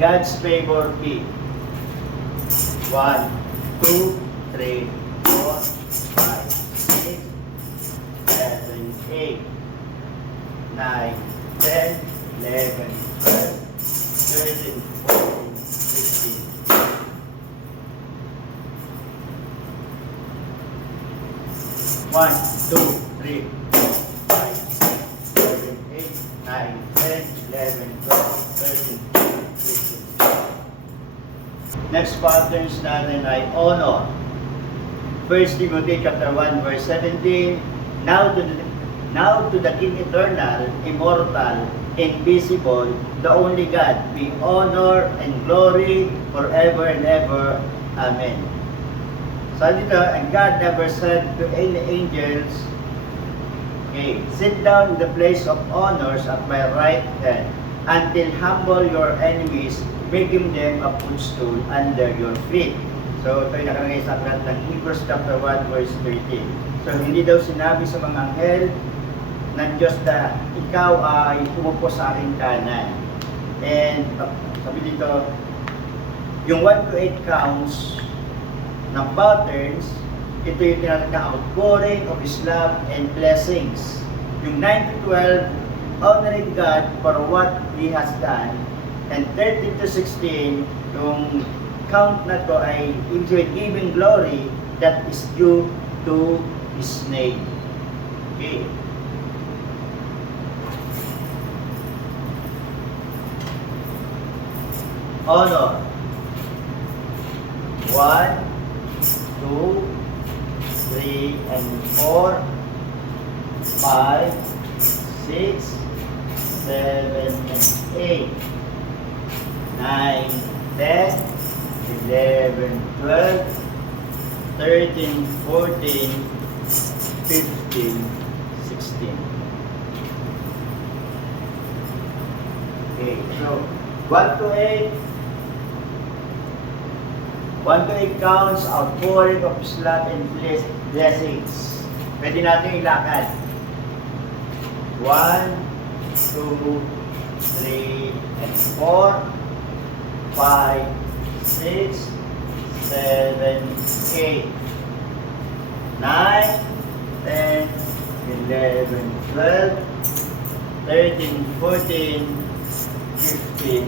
God's favor be 1, 2, 3, 4, 5, 6, 7, 8, 9, 10, 11, 12, 13, 14, 15. 1, 2, 3, 4, 5, 6, 7, 8, 9, 10, 11, 12, 13, 14, 15. Next patterns natin ay honor. 1 Timothy chapter 1 verse 17. Now to the King eternal, immortal, invisible, the only God, be honor and glory forever and ever. Amen. So dito, and God never said to any angels, okay, sit down in the place of honors at my right hand until humble your enemies, making them a footstool under your feet. So ito yung nakalagay sa aklat ng Hebrews chapter 1 verse 13. So hindi daw sinabi sa mga anghel ng Diyos na ikaw ay umupo sa aking kanan. And sabi dito, yung 1 to 8 counts ng patterns, ito yung tinatawag na outpouring of His love and blessings. Yung 9 to 12, honoring God for what He has done. And 13 to 16, yung count na to ay giving glory that is due to His name. Okay. Honor. 1, 2, 3, and 4, 5, 6, 7, and 8, 9, 10, 11, 12, 13, 14, 15, 16. Okay, so 1 to 8, 1 to 8 counts, outpouring of His love and blessings. Pwede natin ilakad. 1, 2, 3, and 4, 5, 6, 7, 8, 9, 10, 11, 12, 13, 14, 15,